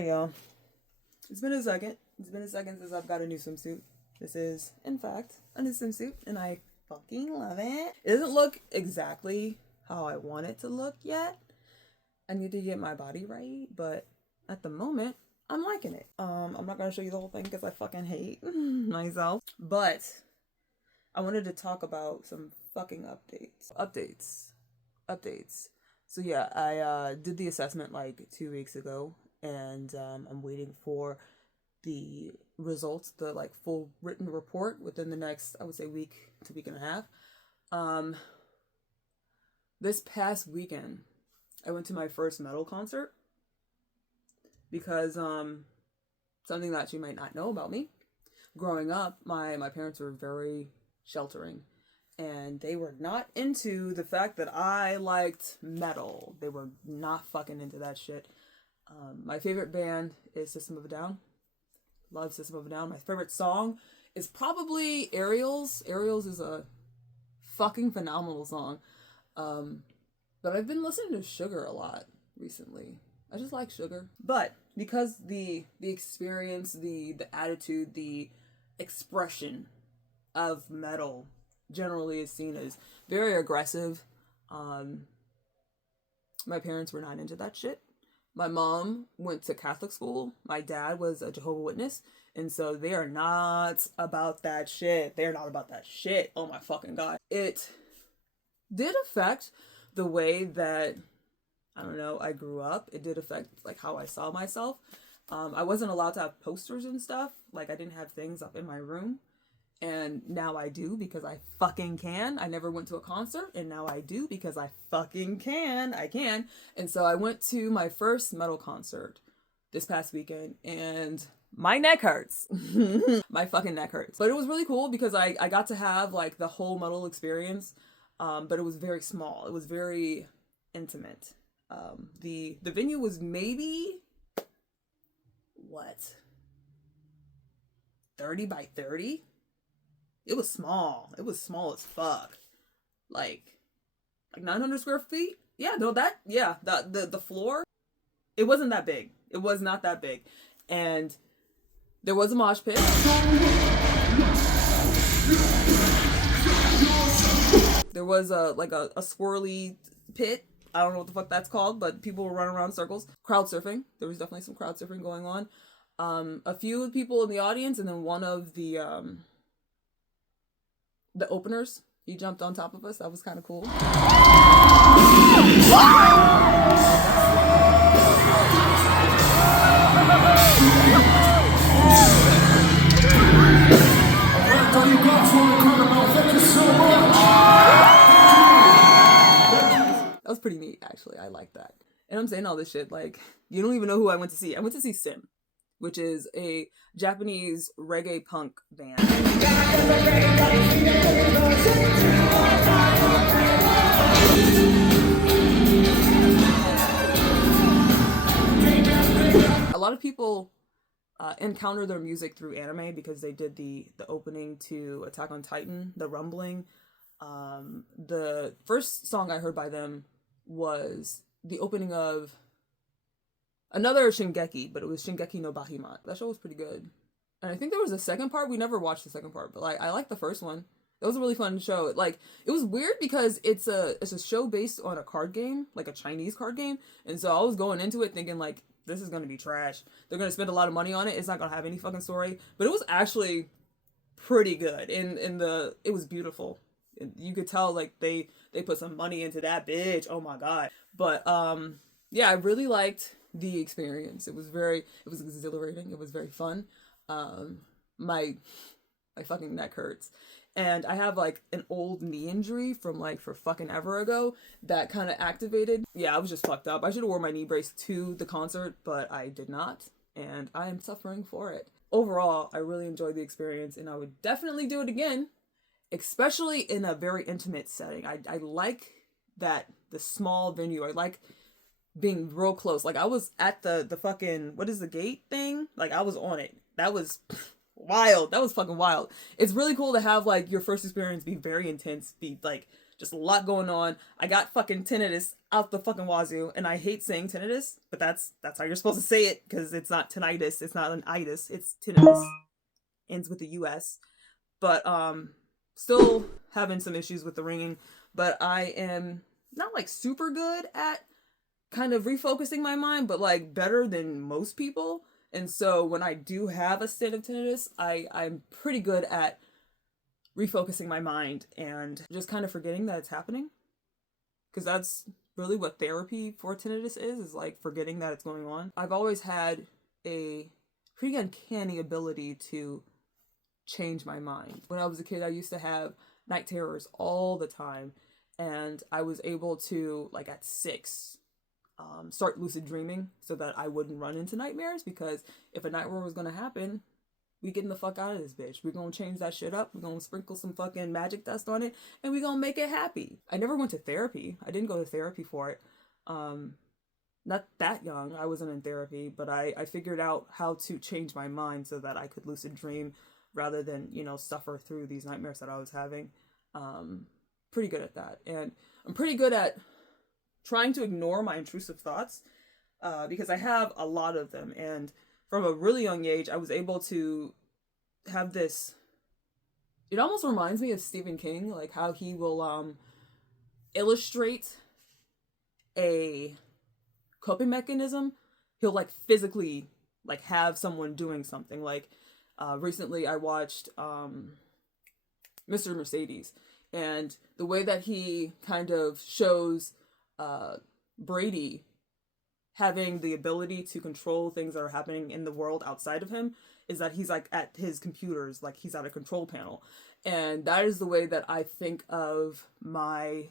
Alright, y'all. It's been a second. It's been a second since I've got a new swimsuit. This is, in fact, a new swimsuit, and I fucking love it. It doesn't look exactly how I want it to look yet. I need to get my body right, but at the moment, I'm liking it. I'm not gonna show you the whole thing because I fucking hate myself. But I wanted to talk about some fucking updates. So yeah, I did the assessment like 2 weeks ago, and I'm waiting for the results, the like full written report within the next, I would say, week to week and a half. This past weekend, I went to my first metal concert because something that you might not know about me. Growing up, my parents were very sheltering, and they were not into the fact that I liked metal. They were not fucking into that shit. My favorite band is System of a Down. Love System of a Down. My favorite song is probably Aerials. Aerials is a fucking phenomenal song. But I've been listening to Sugar a lot recently. I just like Sugar. But because the experience, the attitude, the expression of metal generally is seen as very aggressive, my parents were not into that shit. My mom went to Catholic school. My dad was a Jehovah's Witness. And so they are not about that shit. They're not about that shit. Oh my fucking God. It did affect the way that, I don't know, I grew up. It did affect like how I saw myself. I wasn't allowed to have posters and stuff. Like I didn't have things up in my room. And now I do because I fucking can. I never went to a concert, and now I do because I fucking can. I can. And so I went to my first metal concert this past weekend, and my neck hurts. My fucking neck hurts. But it was really cool because I got to have like the whole metal experience, but it was very small. It was very intimate. The venue was maybe, 30 by 30? It was small. It was small as fuck. Like 900 square feet? Yeah, no, the floor, it wasn't that big. It was not that big. And there was a mosh pit. There was a swirly pit. I don't know what the fuck that's called, but people were running around in circles. Crowd surfing. There was definitely some crowd surfing going on. A few people in the audience, and then one of the openers, he jumped on top of us. That was kind of cool. That was pretty neat, actually. I like that. And I'm saying all this shit, like, you don't even know who I went to see. I went to see Sim, which is a Japanese reggae punk band. A lot of people encounter their music through anime because they did the opening to Attack on Titan, The Rumbling. The first song I heard by them was the opening of another Shingeki, but it was Shingeki no Bahamut. That show was pretty good. And I think there was a second part. We never watched the second part, but like I liked the first one. It was a really fun show. It was weird because it's a show based on a card game, like a Chinese card game. And so I was going into it thinking like, this is going to be trash. They're going to spend a lot of money on it. It's not going to have any fucking story. But it was actually pretty good. It was beautiful. You could tell like they put some money into that bitch. Oh my God. But yeah, I really liked the experience. It was exhilarating. It was very fun. My fucking neck hurts. And I have like an old knee injury from for fucking ever ago that kind of activated. Yeah, I was just fucked up. I should have worn my knee brace to the concert, but I did not. And I am suffering for it. Overall, I really enjoyed the experience, and I would definitely do it again, especially in a very intimate setting. I like the small venue. I like being real close. Like I was at the fucking, what is the gate thing? Like I was on it. That was wild. That was fucking wild. It's really cool to have like your first experience be very intense, be like Just a lot going on. I got fucking tinnitus out the fucking wazoo, and I hate saying tinnitus, but that's how you're supposed to say it, because it's not tinnitus, it's not an itis, it's tinnitus. Ends with the US. But still having some issues with the ringing, but I am not like super good at kind of refocusing my mind, but like better than most people. And so when I do have a state of tinnitus, I'm pretty good at refocusing my mind and just kind of forgetting that it's happening. Because that's really what therapy for tinnitus is like forgetting that it's going on. I've always had a pretty uncanny ability to change my mind. When I was a kid, I used to have night terrors all the time, and I was able to, like at 6, start lucid dreaming so that I wouldn't run into nightmares, because if a nightmare was gonna happen, we getting the fuck out of this bitch. We're gonna change that shit up. We're gonna sprinkle some fucking magic dust on it, and we're gonna make it happy. I never went to therapy. I didn't go to therapy for it. Not that young. I wasn't in therapy, but I figured out how to change my mind so that I could lucid dream rather than, suffer through these nightmares that I was having. Pretty good at that. And I'm pretty good at trying to ignore my intrusive thoughts, because I have a lot of them. And from a really young age, I was able to have this. It almost reminds me of Stephen King, like how he will illustrate a coping mechanism. He'll like physically like have someone doing something. Like recently I watched Mr. Mercedes, and the way that he kind of shows Brady having the ability to control things that are happening in the world outside of him is that he's like at his computers, like he's at a control panel. And that is the way that I think of my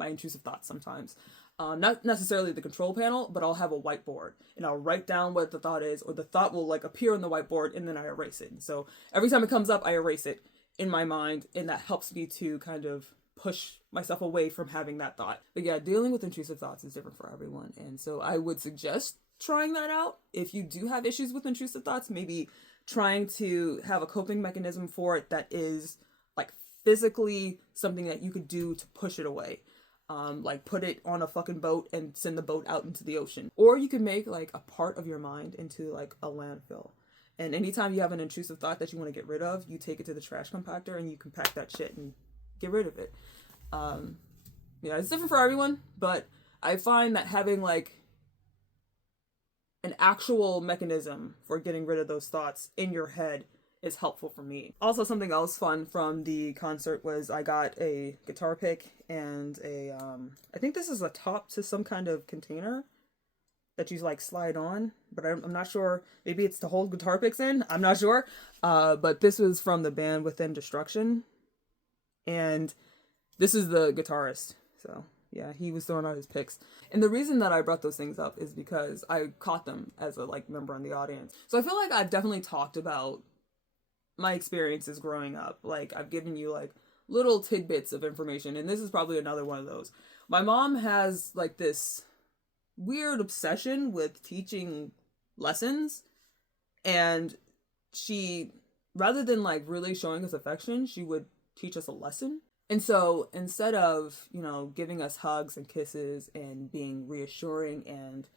intrusive thoughts sometimes. Not necessarily the control panel, but I'll have a whiteboard and I'll write down what the thought is, or the thought will like appear on the whiteboard and then I erase it. So every time it comes up, I erase it in my mind, and that helps me to kind of push myself away from having that thought. But yeah, dealing with intrusive thoughts is different for everyone. And so I would suggest trying that out. If you do have issues with intrusive thoughts, maybe trying to have a coping mechanism for it that is like physically something that you could do to push it away. Like put it on a fucking boat and send the boat out into the ocean. Or you can make like a part of your mind into like a landfill. And anytime you have an intrusive thought that you want to get rid of, you take it to the trash compactor and you compact that shit and get rid of it. Yeah, it's different for everyone, but I find that having like an actual mechanism for getting rid of those thoughts in your head is helpful for me. Also, something else fun from the concert was I got a guitar pick and a I think this is a top to some kind of container that you like slide on, but I'm not sure. Maybe it's to hold guitar picks in. I'm not sure. But this was from the band Within Destruction, and this is the guitarist. So yeah, he was throwing out his picks. And the reason that I brought those things up is because I caught them as a like member in the audience. So I feel like I've definitely talked about my experiences growing up. Like I've given you like little tidbits of information, and this is probably another one of those. My mom has like this weird obsession with teaching lessons, and she, rather than like really showing us affection, she would teach us a lesson. And so instead of, giving us hugs and kisses and being reassuring and,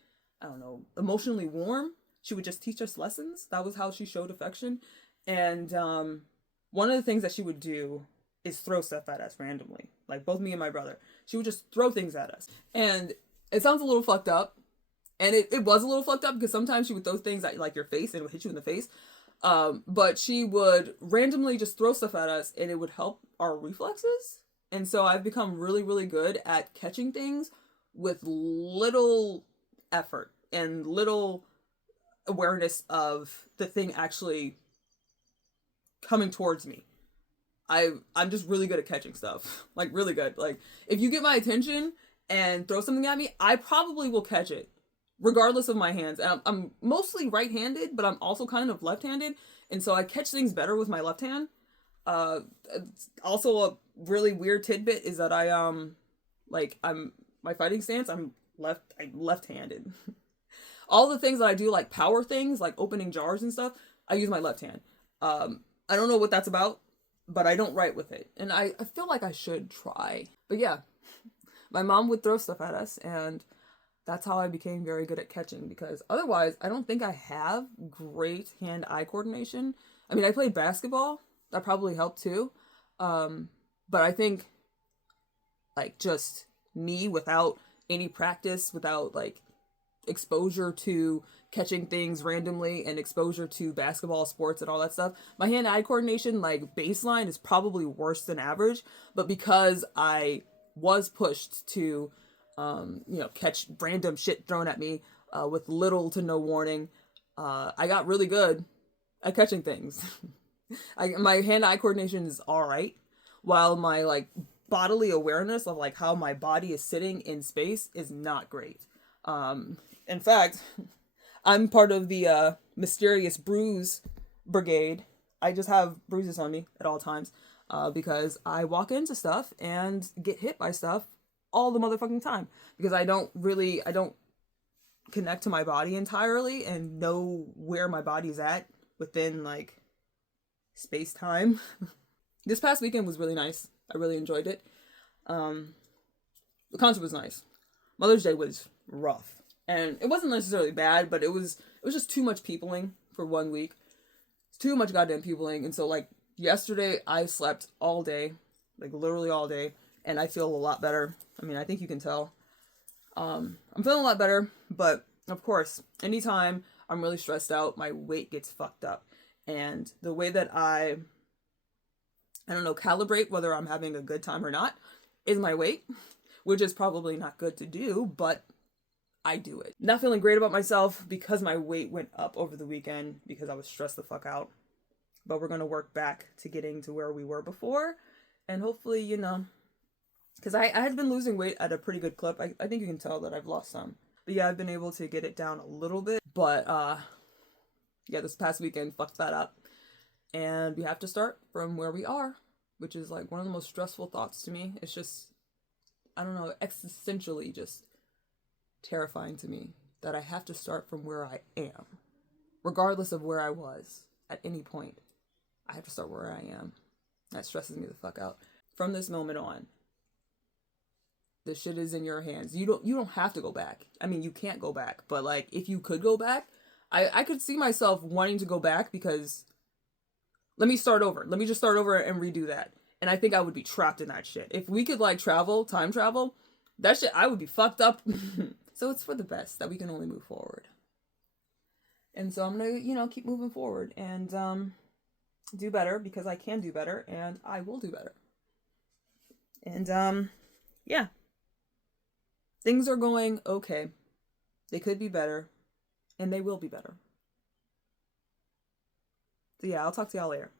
I don't know, emotionally warm, she would just teach us lessons. That was how she showed affection. And one of the things that she would do is throw stuff at us randomly. Like both me and my brother. She would just throw things at us. And it sounds a little fucked up. And it was a little fucked up because sometimes she would throw things at like your face and it would hit you in the face. But she would randomly just throw stuff at us and it would help our reflexes. And so I've become really, really good at catching things with little effort and little awareness of the thing actually coming towards me. I'm just really good at catching stuff. Like really good. Like if you get my attention and throw something at me, I probably will catch it regardless of my hands. And I'm mostly right-handed, but I'm also kind of left-handed. And so I catch things better with my left hand. Also a really weird tidbit is that my fighting stance, I'm left-handed. All the things that I do, like power things, like opening jars and stuff, I use my left hand. I don't know what that's about, but I don't write with it. And I feel like I should try. But But yeah, my mom would throw stuff at us, and that's how I became very good at catching, because otherwise I don't think I have great hand-eye coordination. I mean, I played basketball. That probably helped too. But I think like just me without any practice, without like exposure to catching things randomly and exposure to basketball, sports, and all that stuff, my hand-eye coordination, like baseline, is probably worse than average. But because I was pushed to, catch random shit thrown at me with little to no warning, I got really good at catching things. My hand-eye coordination is all right, while my like bodily awareness of like how my body is sitting in space is not great. In fact, I'm part of the mysterious bruise brigade. I just have bruises on me at all times because I walk into stuff and get hit by stuff all the motherfucking time, because I don't connect to my body entirely and know where my body's at within like space time. This past weekend was really nice. I really enjoyed it. The concert was nice. Mother's Day was rough, and it wasn't necessarily bad, but it was just too much peopling for 1 week. It's too much goddamn peopling, and so like yesterday I slept all day, like literally all day, and I feel a lot better. I mean, I think you can tell. I'm feeling a lot better, but of course, anytime I'm really stressed out, my weight gets fucked up, and the way that I don't know, calibrate whether I'm having a good time or not is my weight, which is probably not good to do, but I do it. Not feeling great about myself because my weight went up over the weekend because I was stressed the fuck out. But we're going to work back to getting to where we were before. And hopefully, because I had been losing weight at a pretty good clip. I think you can tell that I've lost some. But yeah, I've been able to get it down a little bit. But yeah, this past weekend fucked that up. And we have to start from where we are, which is like one of the most stressful thoughts to me. It's just, I don't know, existentially just terrifying to me that I have to start from where I am, regardless of where I was at any point. I have to start where I am. That stresses me the fuck out. From this moment on, the shit is in your hands. You don't have to go back. I mean, you can't go back, but like if you could go back, I could see myself wanting to go back, because let me start over. Let me just start over and redo that. And I think I would be trapped in that shit. If we could like time travel, that shit, I would be fucked up. So it's for the best that we can only move forward. And so I'm gonna, keep moving forward and do better, because I can do better and I will do better. And yeah. Things are going okay. They could be better, and they will be better. So yeah, I'll talk to y'all later.